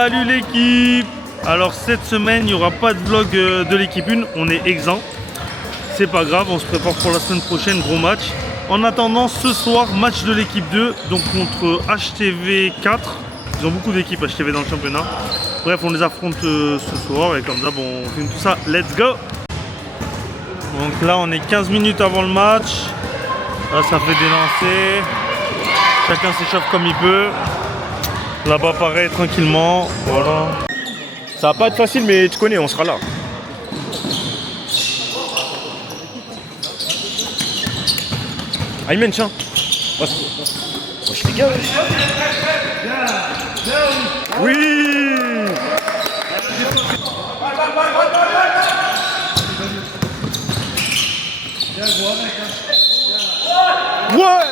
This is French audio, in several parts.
Salut l'équipe. Alors cette semaine il n'y aura pas de vlog de l'équipe 1, on est exempt. C'est pas grave, on se prépare pour la semaine prochaine, gros match. En attendant, ce soir, match de l'équipe 2, donc contre HTV 4. Ils ont beaucoup d'équipes HTV dans le championnat. Bref, on les affronte ce soir et comme ça, bon, on filme tout ça. Let's go. Donc là, on est 15 minutes avant le match. Là, ça fait des lancers. Chacun s'échauffe comme il peut. Là-bas, pareil, tranquillement. Voilà. Ça va pas être facile, mais tu connais, on sera là. Aymen, tiens. Je les gars. Oui. Ouais.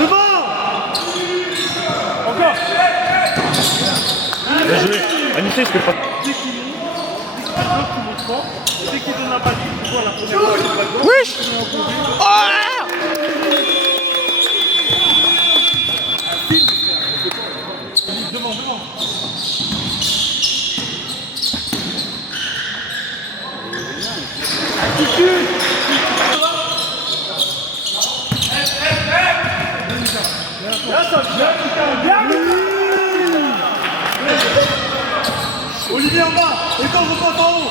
Devant. Encore. Bien joué. Anissé, je fais pas. Dès qu'il donne la balle, tu vois la première fois. Wesh. Devant. Olivier en bas, et quand je passe en haut.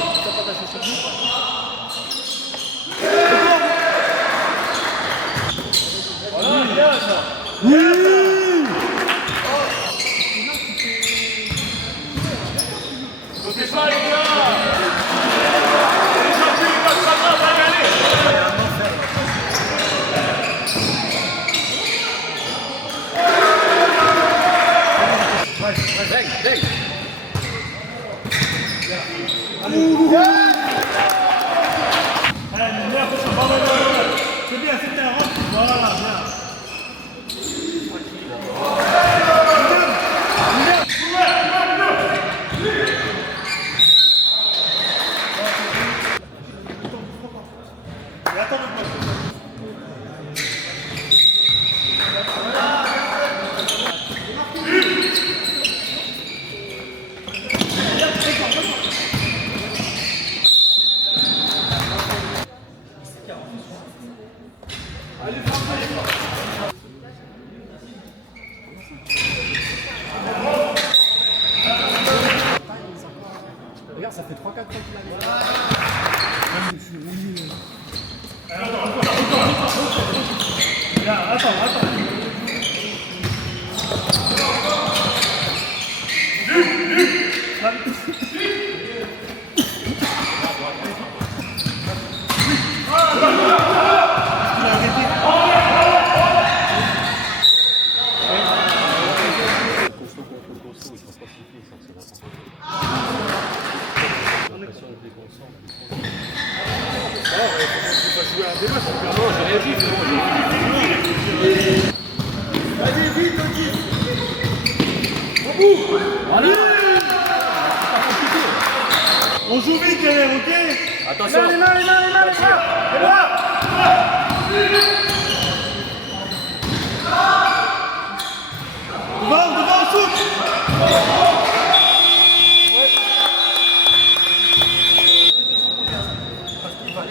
C'est bien, c'était un rentre. Voilà, bien. Regarde, ça fait 3-4 fois qu'il a Attends. Allez, vite, Otis. Au bout. Allez. On joue vite, Kellen, ok? Attention. Les mains. Devant, shoot!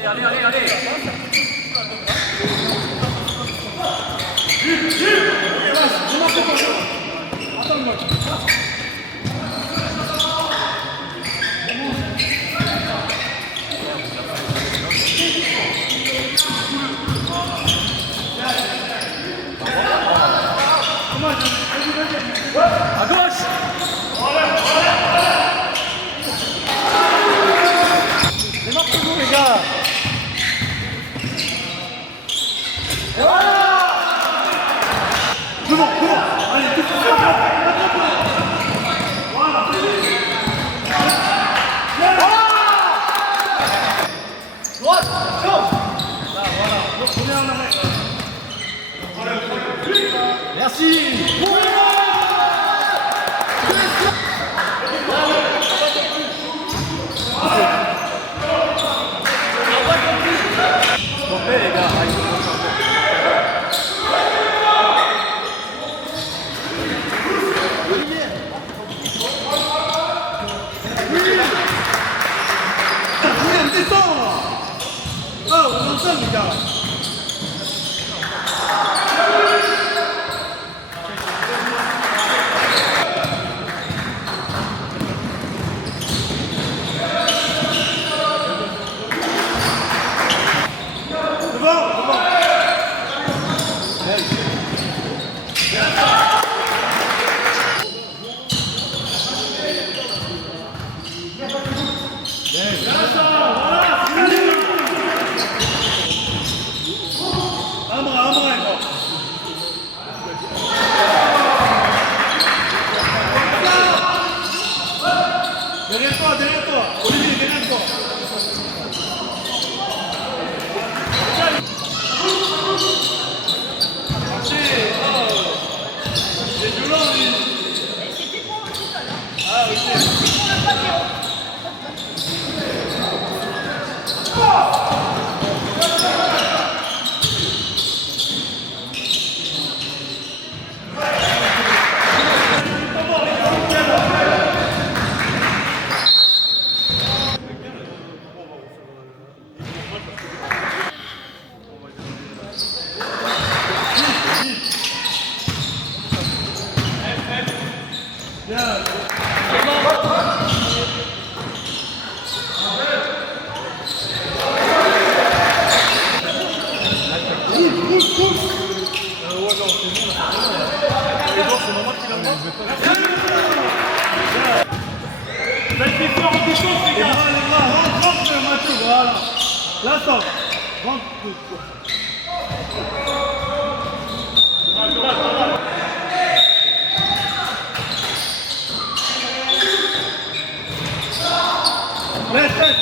Allez. À gauche. Démarquez-vous, les gars. Devant! Allez, tout de suite! Voilà! Droite. Chaud. Reviens en arrêt! Merci. On va donne, les gars. Derrière toi, Olivier, derrière toi. C'est violent, lui. C'était pour le foot alors. Ah, ok. Pour le pavillon. Faites fort en défense, les gars. Les bras, rentre, Mathieu, voilà. Là, stop. Rentre. Laisse, laisse.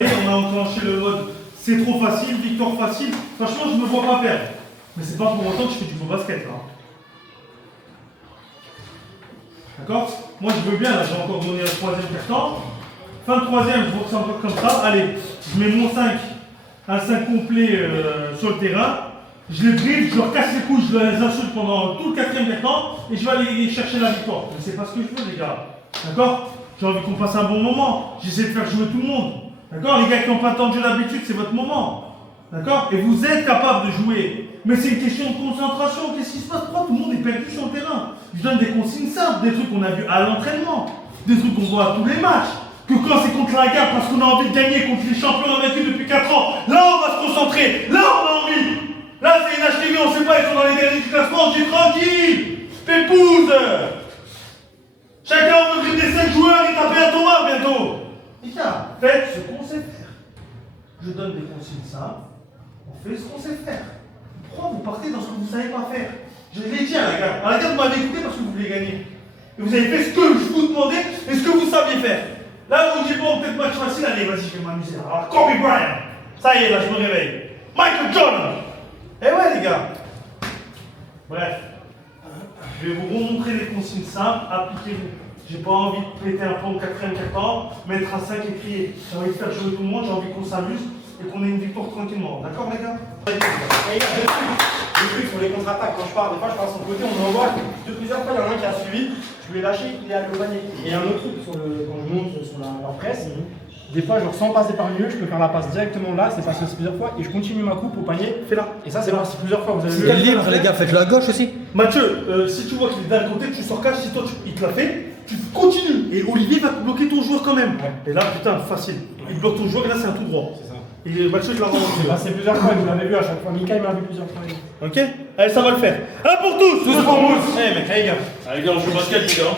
On a enclenché le mode c'est trop facile, victoire facile. Franchement, je ne me vois pas perdre. Mais c'est pas pour autant que je fais du beau basket là. D'accord? Moi je veux bien, là j'ai encore donné un troisième carton. Fin de troisième, je vois que c'est encore comme ça. Allez, je mets mon 5, un 5 complet sur le terrain. Je les drive, je leur casse les couilles, je les insulte pendant tout le quatrième carton et je vais aller chercher la victoire. Mais c'est pas ce que je veux les gars. D'accord? J'ai envie qu'on passe un bon moment. J'essaie de faire jouer tout le monde. D'accord? Les gars qui n'ont pas tant de jeu d'habitude, c'est votre moment. D'accord? Et vous êtes capable de jouer. Mais c'est une question de concentration. Qu'est-ce qui se passe? Pourquoi tout le monde est perdu sur le terrain? Je donne des consignes simples, des trucs qu'on a vus à l'entraînement, des trucs qu'on voit à tous les matchs. Que quand c'est contre la gare, parce qu'on a envie de gagner contre les champions invaincus depuis 4 ans, là on va se concentrer, là on a envie. Là c'est une HTV, on sait pas, ils sont dans les derniers du classement, j'ai tranquille. Pépouze. Chacun on veut des 5 joueurs et taper un tournoi bientôt. Les gars, faites ce qu'on sait faire. Je donne des consignes simples, on fait ce qu'on sait faire. Pourquoi vous partez dans ce que vous ne savez pas faire? Je l'ai dit à la gare. À la gare, vous m'avez écouté parce que vous voulez gagner. Et vous avez fait ce que je vous demandais et ce que vous saviez faire. Là, vous dites, bon, peut-être match facile, allez, vas-y, je vais m'amuser. Alors, Kobe Bryant, ça y est, là, je me réveille. Michael Jordan. Eh ouais, les gars. Bref, je vais vous remontrer les consignes simples, appliquez-vous. J'ai pas envie de péter un plomb au quatrième quart-temps, mettre un 5 et crier. J'ai envie de faire jouer tout le monde, j'ai envie qu'on s'amuse et qu'on ait une victoire tranquillement. D'accord, les gars? Le truc sur les contre-attaques, quand je pars, des fois je pars à son côté, on m'envoie. Plusieurs fois, il y en a un qui a suivi, je lui ai lâché, il est allé au panier. Et un autre truc, quand je monte sur leur presse, des fois, genre sans passer par le milieu, je peux faire la passe directement là, c'est passé plusieurs fois, et je continue ma coupe au panier. Fais-la. Et ça, c'est passé plusieurs fois, vous avez vu. C'est libre, les gars, faites-le à gauche aussi. Mathieu, si tu vois qu'il est d'un côté, tu sors cache, si toi il te l'a fait, tu continues. Et Olivier va te bloquer ton joueur quand même. Ouais. Et là, putain, facile. Il bloque ton joueur et là, c'est un tout droit. C'est ça. Et Mathieu, je l'ai rendu. C'est passé plusieurs fois, vous l'avez vu à chaque fois. Mika, il m'a vu plusieurs fois. Ok? Allez, ça va le faire. Un pour tous! Tous pour Mousse. Eh mec, allez gars. Allez, gars, on joue au basket, les gars.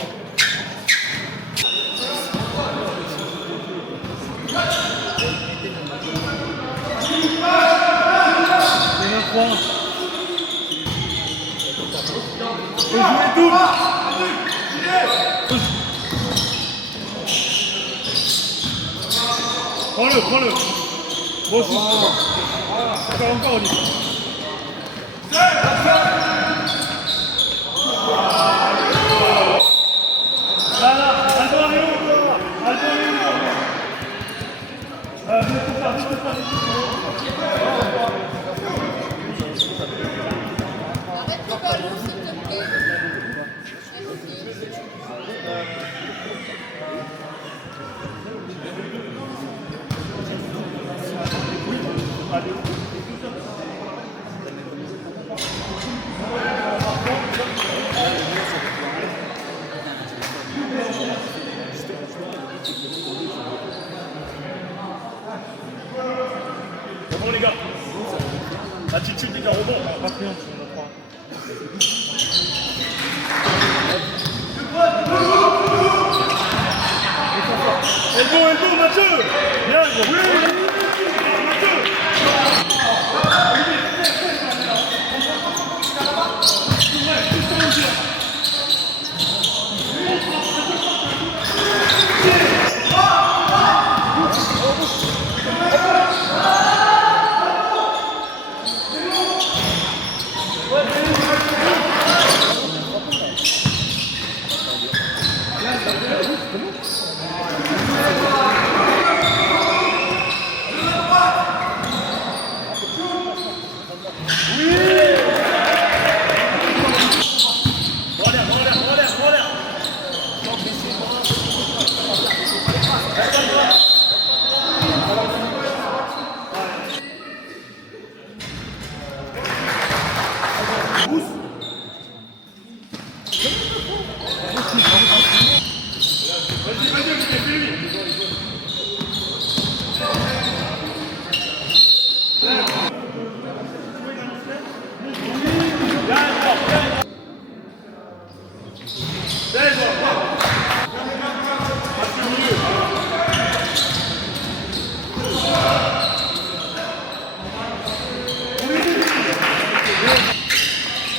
Faut jouer tout! Prends-le, prends-le! Bon shoot! Encore, Olivier! Là, là! Aldo arrive! Aldo arrive! Venez tout faire, venez tout faire! Arrête le ballon, s'il te plaît. Elbow, Mathieu. Bien, gros. Oui.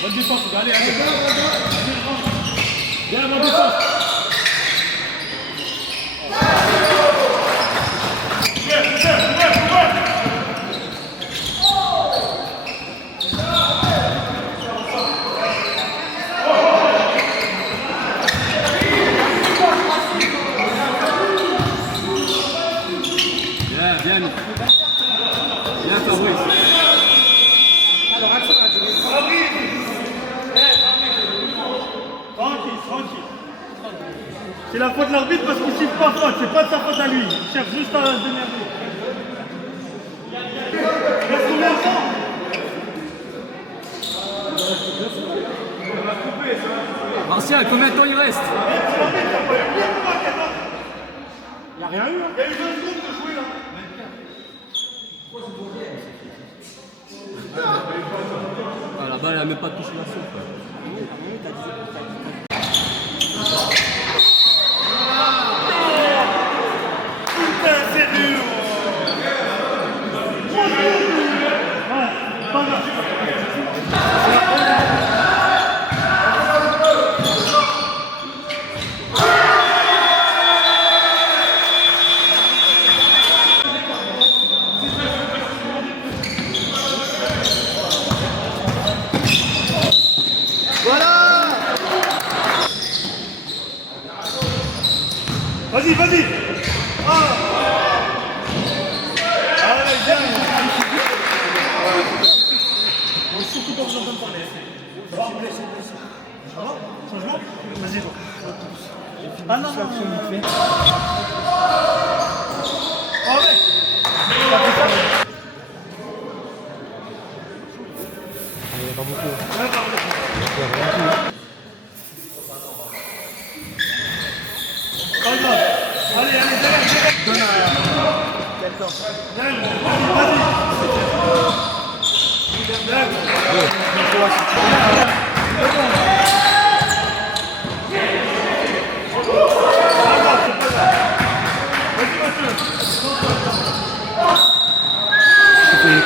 Bonne défense, allez, allez. Bien, bonne défense. C'est la faute de l'arbitre parce qu'il siffle pas faute, c'est pas de sa faute à lui. Il cherche juste à se démerder. Reste combien de temps? Martial, combien de temps il reste? Il n'y a rien eu. Hein. Il y a eu 20 secondes de jouer là. Ah, la balle, elle n'a même pas touché la soupe. Putain, c'est dur. Pas grave. Vas-y, vas-y. Ah. Allez, viens. Surtout pas besoin de me parler. Ça va, changement. Vas-y, toi. Ah non, non, non. Ah ouais. Pas beaucoup. Pas grave. Allez, allez, donne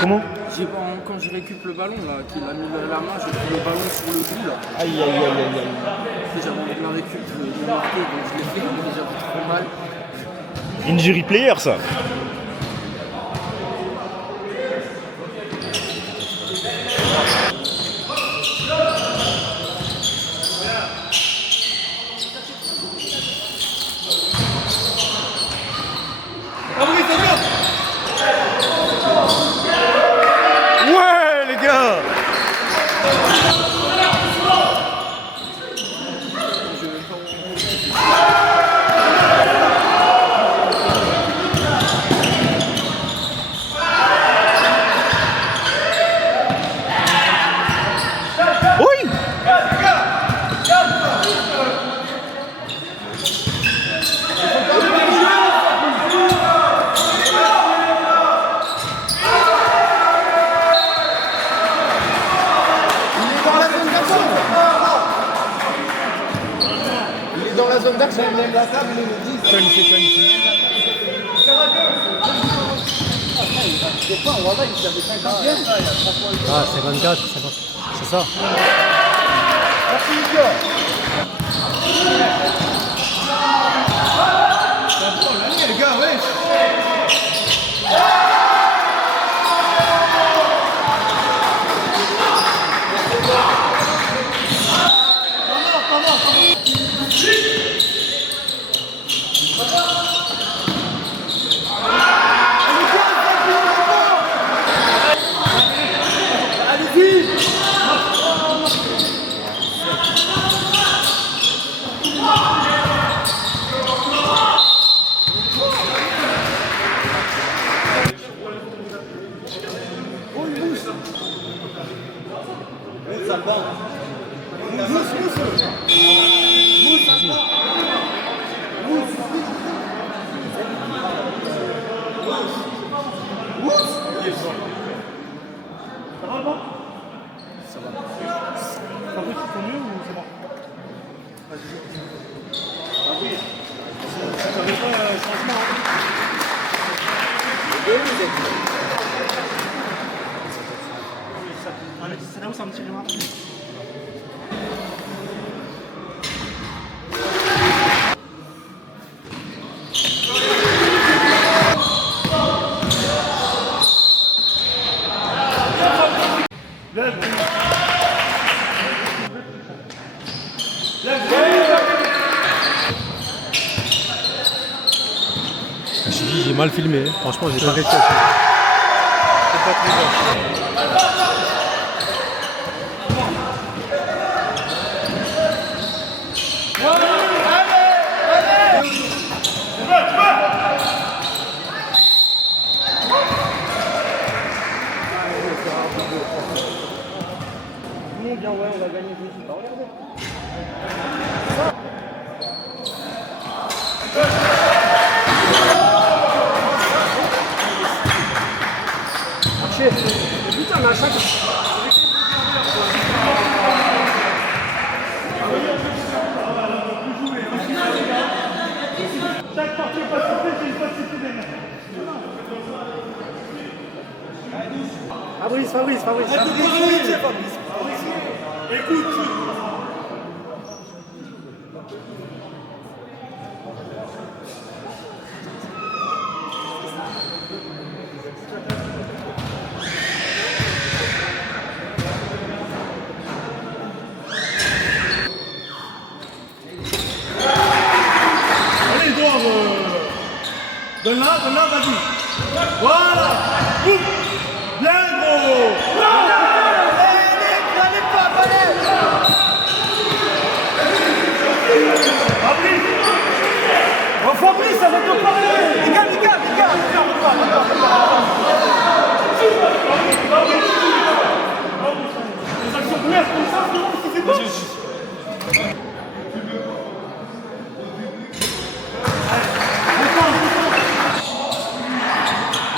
Comment? Quand je récupère le ballon, là, qu'il a mis la main, j'ai pris le ballon sur le bout, là. Aïe, aïe, aïe, aïe, aïe. J'avais envie de la récup, de marquer, donc je l'ai fait, mais j'avais trop mal. Injury player, ça. Ouais, les gars. la zone d'action, même la table, ils me disent. Des fois, on va voir, ils avaient 50 pièces. Ah, 54, 50. C'est ça. Les gars, ouais. C'est là où ça me tirera. J'ai mal filmé, franchement j'ai pas réussi. Nous, bien, ouais, on va gagner. Regardez. Putain, mais à chaque... Chaque partie est pas sifflée, c'est une fois sifflée des mains. Fabrice. Écoute. Donne-la, vas-y. Voilà. Boum. Bien gros. Fabrice, ça va te parler. Les gars. Les actions ouvertes comme ça, c'est bon.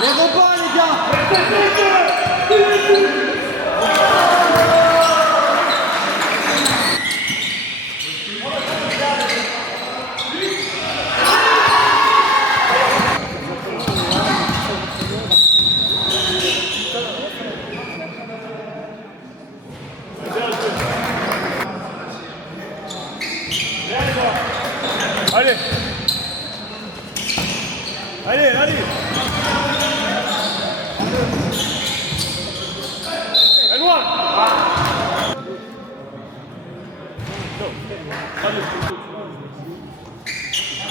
Les repas, les gars. Allez. And one.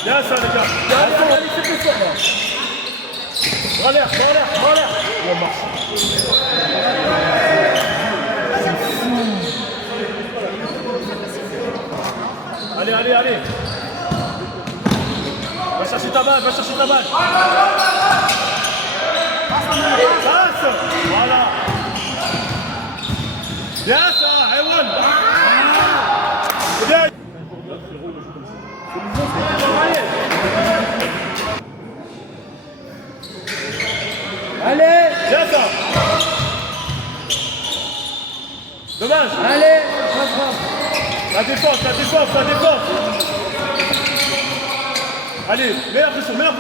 Bien ça les gars. Allez, faites le sort. Prends l'air. On marche. Allez. Va chercher ta balle. Passe. Voilà. Bien ça, Ewan. Bien. Allez. Bien ça. Dommage. Allez. La défense. Allez, mets la pression, allez là.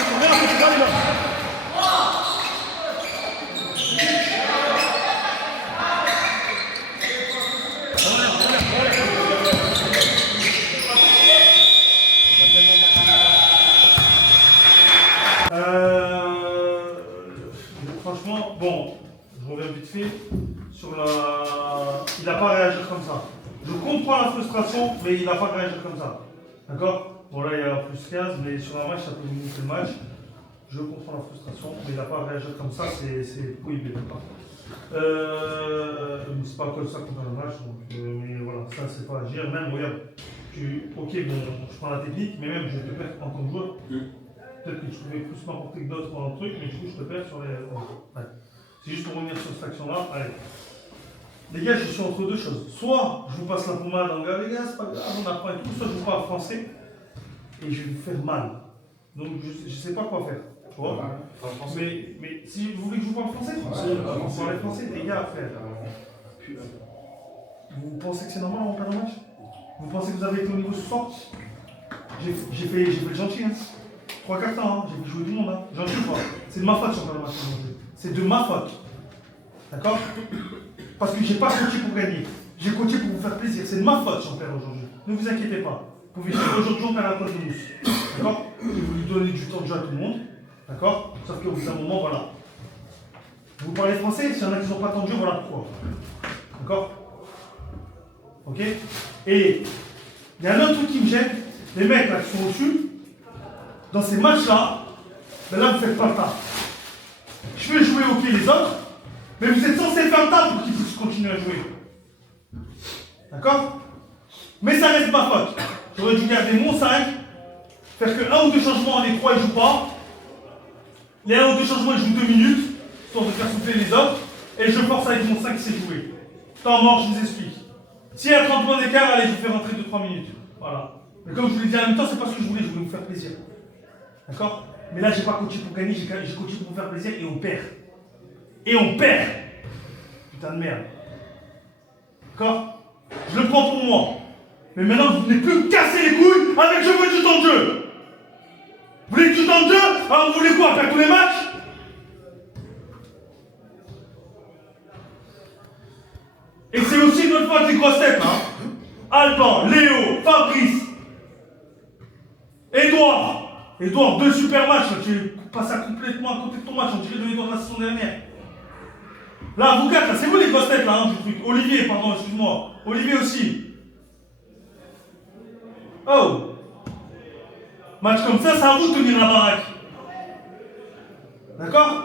Franchement, bon, je reviens vite fait sur la... Il n'a pas réagi comme ça. Je comprends la frustration, mais il n'a pas réagi comme ça. D'accord? Bon là il y a plus 15, mais sur un match, ça peut limiter le match. Je comprends la frustration, mais il n'a pas réagi comme ça, c'est prohibé. C'est pas comme ça qu'on a le match, donc, mais voilà, ça c'est pas agir. Même, regarde, ok, bon, je prends la technique, mais même je te perds en tant que joueur. Peut-être que je pouvais plus m'emporter que d'autres pendant le truc, mais du coup je te perds sur les... Ouais. C'est juste pour revenir sur cette action-là. Allez. Les gars, je suis entre deux choses. Soit je vous passe la pommade en gars, les gars, c'est pas grave, on apprend et tout. Soit je vous parle français et je vais vous faire mal. Donc je sais pas quoi faire. Tu vois? Mais si vous voulez que je vous parle français, on parle français, les gars, frère. Vous pensez que c'est normal on perd un match? Vous pensez que vous avez été au niveau ce soir? J'ai fait le gentil, hein. 3-4 ans, hein. J'ai fait jouer tout le monde, hein. Gentil ou pas? C'est de ma faute si on perd le match aujourd'hui. C'est de ma faute. D'accord? Parce que j'ai pas coaché pour gagner. J'ai coaché pour vous faire plaisir. C'est de ma faute si on perd aujourd'hui. Ne vous inquiétez pas. Vous pouvez dire aujourd'hui on perd la pointe de mousse. D'accord? Et vous lui donnez du temps de jeu à tout le monde. D'accord? Sauf qu'au bout d'un moment, voilà. Vous parlez français, s'il y en a qui n'ont pas tant de jeu, voilà pourquoi. D'accord? Ok? Et il y a un autre truc qui me gêne. Les mecs là qui sont au-dessus, dans ces matchs-là, ben là vous faites pas le taf. Je vais jouer ok les autres, mais vous êtes censé faire le taf pour qu'ils puissent continuer à jouer. D'accord? Mais ça reste ma faute. J'aurais dû garder mon 5, faire que 1 ou 2 changements, les 3 ils jouent pas. Les 1 ou 2 changements ils jouent 2 minutes, histoire de faire souffler les autres, et je force avec mon 5 qui sait jouer. Temps mort, je vous explique. S'il y a 30 points d'écart, allez, je vous fais rentrer 2-3 minutes. Voilà. Mais comme je vous l'ai dit en même temps, c'est pas ce que je voulais vous faire plaisir. D'accord? Mais là, j'ai pas coaché pour gagner, j'ai coaché pour vous faire plaisir et on perd. Et on perd! Putain de merde. D'accord? Je le prends pour moi. Mais maintenant, vous venez plus me casser les couilles avec je veux du temps de jeu. Vous voulez du temps de jeu? Alors vous voulez quoi? Faire tous les matchs? Et c'est aussi notre faute les grosses têtes, hein? Alban, Léo, Fabrice, Edouard. Edouard, 2 super matchs, tu passes complètement à côté de ton match, on dirait de l'Edouard de la saison dernière. Là, vous 4, là, c'est vous les grosses têtes là, hein, du truc. Olivier, pardon, excuse-moi. Olivier aussi. Oh! Match comme ça, c'est à vous de tenir la baraque. D'accord?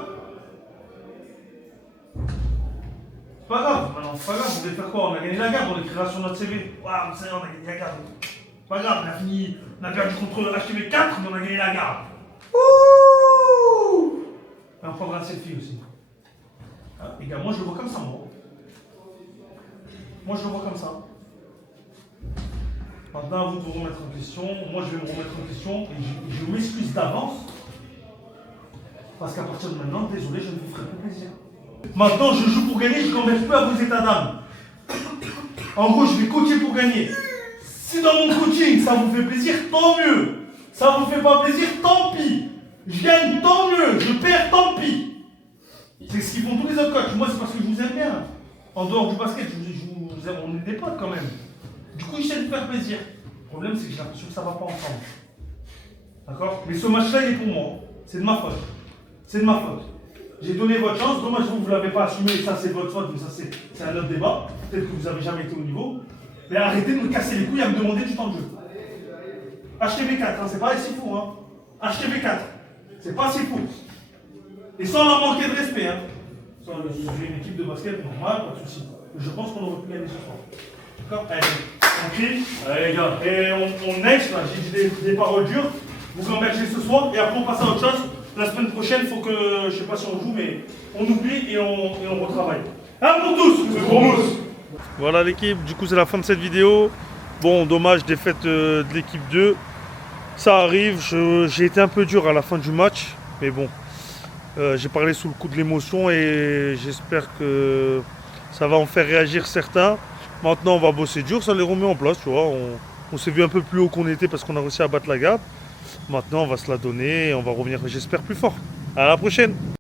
C'est pas grave, maintenant, c'est pas grave, vous voulez faire quoi? On a gagné la garde, on l'écrira sur notre CV. Waouh, ça y est, on a gagné la garde. C'est pas grave, on a fini, on a perdu contre HTV 4, mais on a gagné la garde. Ouh! Et on prendra un selfie aussi. Ah, les gars, moi je le vois comme ça, moi. Moi je le vois comme ça. Maintenant, à vous de vous remettre en question. Moi je vais me remettre en question et je m'excuse d'avance. Parce qu'à partir de maintenant, désolé, je ne vous ferai plus plaisir. Maintenant, je joue pour gagner, je ne m'embête plus à vos états d'âme. En gros, je vais coacher pour gagner. Si dans mon coaching, ça vous fait plaisir, tant mieux. Ça vous fait pas plaisir, tant pis. Je gagne, tant mieux. Je perds, tant pis. C'est ce qu'ils font tous les autres coachs. Moi, c'est parce que je vous aime bien. En dehors du basket, on est des potes quand même. Du coup, j'essaie de faire plaisir. Le problème, c'est que j'ai l'impression que ça ne va pas ensemble. D'accord? Mais ce match-là, il est pour moi. C'est de ma faute. C'est de ma faute. J'ai donné votre chance. Dommage, vous ne l'avez pas assumé. Et ça, c'est votre faute. Mais ça, c'est un autre débat. Peut-être que vous n'avez jamais été au niveau. Mais arrêtez de me casser les couilles à me demander du temps de jeu. HTV4, hein, c'est pas si fou. Hein. HTV4, c'est pas si fou. Et sans leur manquer de respect. Hein. J'ai une équipe de basket normale, pas de soucis. Je pense qu'on aurait pu gagner ce soir. D'accord? Allez, tranquille. Allez les gars. Et on next, là, j'ai dit des paroles dures. Vous engagez ce soir et après on passe à autre chose. La semaine prochaine, il faut que, je sais pas si on joue, mais on oublie et on retravaille. Un pour tous, c'est pour nous. Voilà l'équipe, du coup c'est la fin de cette vidéo. Bon, dommage, défaite de l'équipe 2. Ça arrive, j'ai été un peu dur à la fin du match, mais bon. J'ai parlé sous le coup de l'émotion et j'espère que ça va en faire réagir certains. Maintenant on va bosser dur, ça les remet en place, tu vois. On s'est vu un peu plus haut qu'on était parce qu'on a réussi à battre la garde. Maintenant, on va se la donner et on va revenir, j'espère, plus fort. À la prochaine!